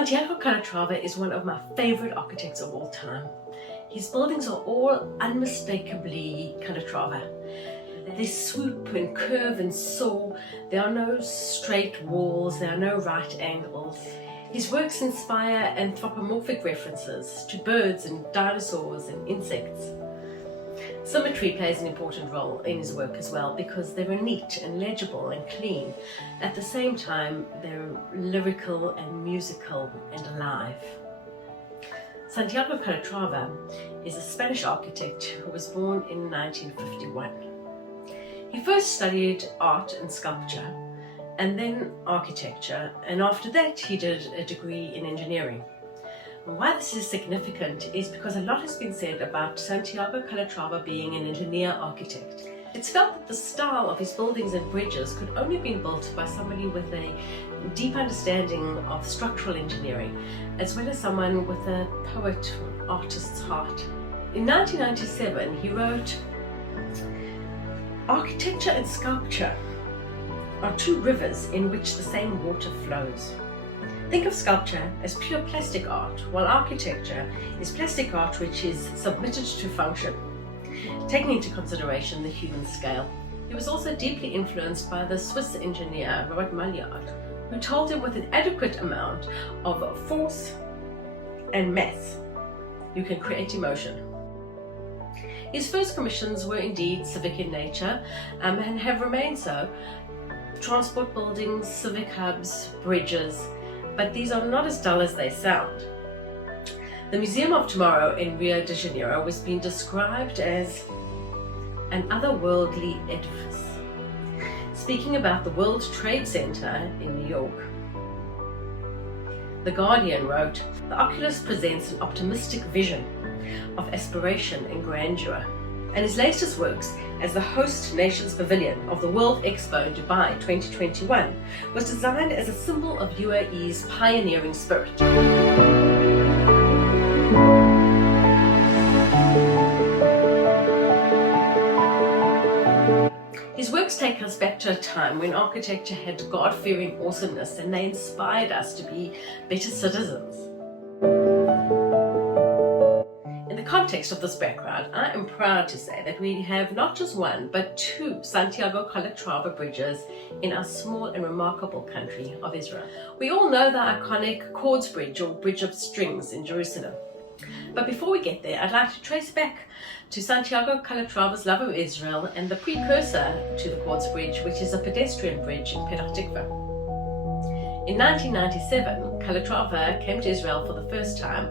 Santiago Calatrava is one of my favorite architects of all time. His buildings are all unmistakably Calatrava. They swoop and curve and soar. There are no straight walls, there are no right angles. His works inspire anthropomorphic references to birds and dinosaurs and insects. Symmetry plays an important role in his work as well, because they are neat and legible and clean. At the same time, they're lyrical and musical and alive. Santiago Calatrava is a Spanish architect who was born in 1951. He first studied art and sculpture, and then architecture, and after that he did a degree in engineering. Why this is significant is because a lot has been said about Santiago Calatrava being an engineer-architect. It's felt that the style of his buildings and bridges could only have been built by somebody with a deep understanding of structural engineering, as well as someone with a poet or artist's heart. In 1997, he wrote, "Architecture and sculpture are two rivers in which the same water flows. Think of sculpture as pure plastic art, while architecture is plastic art which is submitted to function, taking into consideration the human scale." He was also deeply influenced by the Swiss engineer Robert Maillard, who told him with an adequate amount of force and mass, you can create emotion. His first commissions were indeed civic in nature and have remained so. Transport buildings, civic hubs, bridges, but these are not as dull as they sound. The Museum of Tomorrow in Rio de Janeiro was being described as an otherworldly edifice. Speaking about the World Trade Center in New York, The Guardian wrote, "The Oculus presents an optimistic vision of aspiration and grandeur." And his latest works as the host nation's pavilion of the World Expo in Dubai 2021 was designed as a symbol of UAE's pioneering spirit. His works take us back to a time when architecture had God-fearing awesomeness, and they inspired us to be better citizens. In the context of this background, I am proud to say that we have not just one, but two Santiago Calatrava bridges in our small and remarkable country of Israel. We all know the iconic Cords Bridge, or Bridge of Strings, in Jerusalem. But before we get there, I'd like to trace back to Santiago Calatrava's love of Israel and the precursor to the Cords Bridge, which is a pedestrian bridge in Petach Tikva. In 1997, Calatrava came to Israel for the first time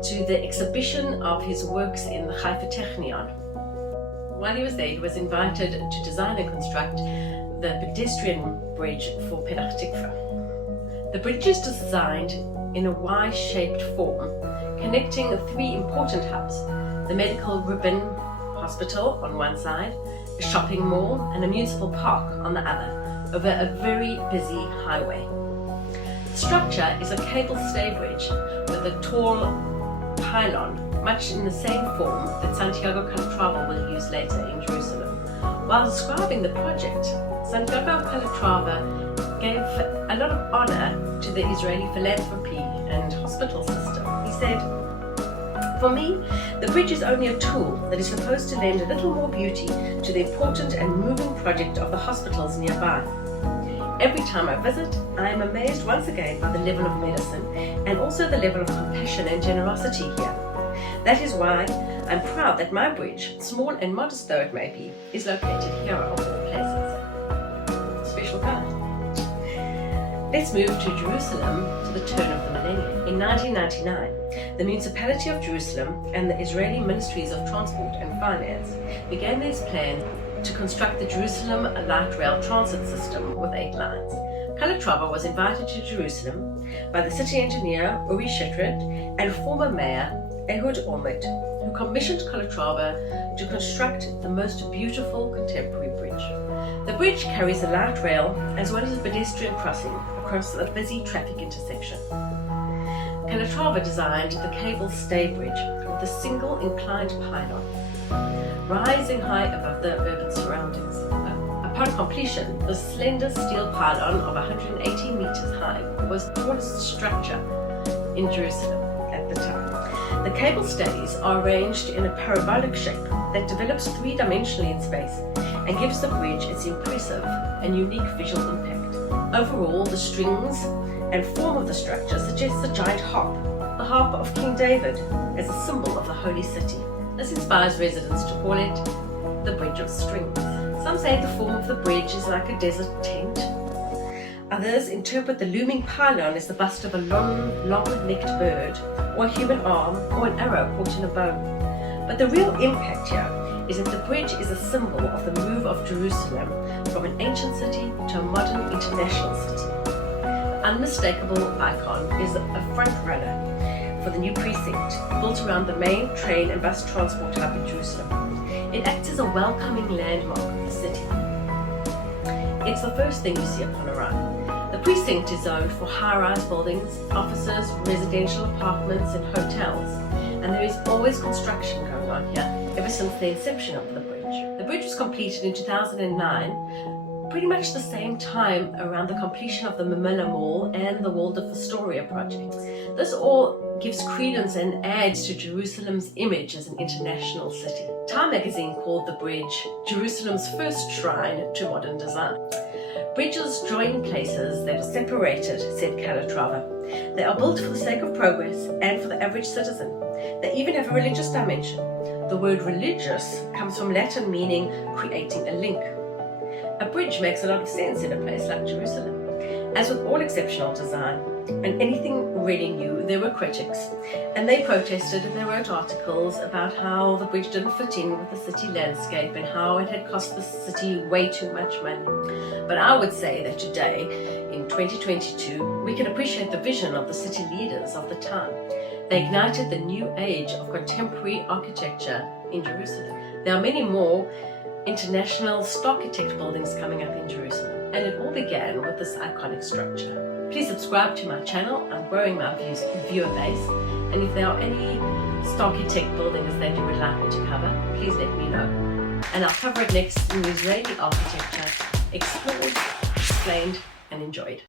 to the exhibition of his works in the Haifa Technion. While he was there, he was invited to design and construct the pedestrian bridge for Petach Tikva. The bridge is designed in a Y-shaped form, connecting three important hubs: the medical ribbon hospital on one side, a shopping mall, and a municipal park on the other, over a very busy highway. The structure is a cable stay bridge with a tall pylon, much in the same form that Santiago Calatrava will use later in Jerusalem. While describing the project, Santiago Calatrava gave a lot of honor to the Israeli philanthropy and hospital system. He said, "For me, the bridge is only a tool that is supposed to lend a little more beauty to the important and moving project of the hospitals nearby. Every time I visit, I am amazed once again by the level of medicine and also the level of compassion and generosity here. That is why I'm proud that my bridge, small and modest though it may be, is located here of all places." Special guy. Let's move to Jerusalem to the turn of the millennium. In 1999, the municipality of Jerusalem and the Israeli Ministries of Transport and Finance began this plan to construct the Jerusalem light rail transit system with 8 lines. Calatrava was invited to Jerusalem by the city engineer Uri Shetred and former mayor Ehud Olmert, who commissioned Calatrava to construct the most beautiful contemporary bridge. The bridge carries a light rail as well as a pedestrian crossing across a busy traffic intersection. Calatrava designed the cable stay bridge with a single inclined pylon, rising high above the urban surroundings. A Upon completion, the slender steel pylon of 180 meters high was the tallest structure in Jerusalem at the time. The cable stays are arranged in a parabolic shape that develops three-dimensionally in space and gives the bridge its impressive and unique visual impact. Overall, the strings and form of the structure suggests a giant harp, the harp of King David, as a symbol of the holy city. This inspires residents to call it the Bridge of Strings. Some say the form of the bridge is like a desert tent. Others interpret the looming pylon as the bust of a long-necked bird, or a human arm, or an arrow caught in a bow. But the real impact here is that the bridge is a symbol of the move of Jerusalem from an ancient city to a modern international city. The unmistakable icon is a front runner for the new precinct, built around the main train and bus transport hub in Jerusalem. It acts as a welcoming landmark of the city. It's the first thing you see upon arrival. The precinct is zoned for high-rise buildings, offices, residential apartments and hotels, and there is always construction going on here ever since the inception of the bridge. The bridge was completed in 2009, pretty much the same time around the completion of the Mamilla Mall and the Waldorf Astoria projects. This all gives credence and adds to Jerusalem's image as an international city. Time magazine called the bridge Jerusalem's first shrine to modern design. Bridges join places that are separated, said Calatrava. They are built for the sake of progress and for the average citizen. They even have a religious dimension. The word religious comes from Latin meaning creating a link. A bridge makes a lot of sense in a place like Jerusalem. As with all exceptional design and anything really new, there were critics, and they protested and they wrote articles about how the bridge didn't fit in with the city landscape and how it had cost the city way too much money. But I would say that today, in 2022, we can appreciate the vision of the city leaders of the time. They ignited the new age of contemporary architecture in Jerusalem. There are many more international Starchitect buildings coming up in Jerusalem, and it all began with this iconic structure. Please subscribe to my channel. I'm growing my viewer base, and if there are any Starchitect buildings that you would like me to cover, please let me know. And I'll cover it next in Israeli architecture, explored, explained, and enjoyed.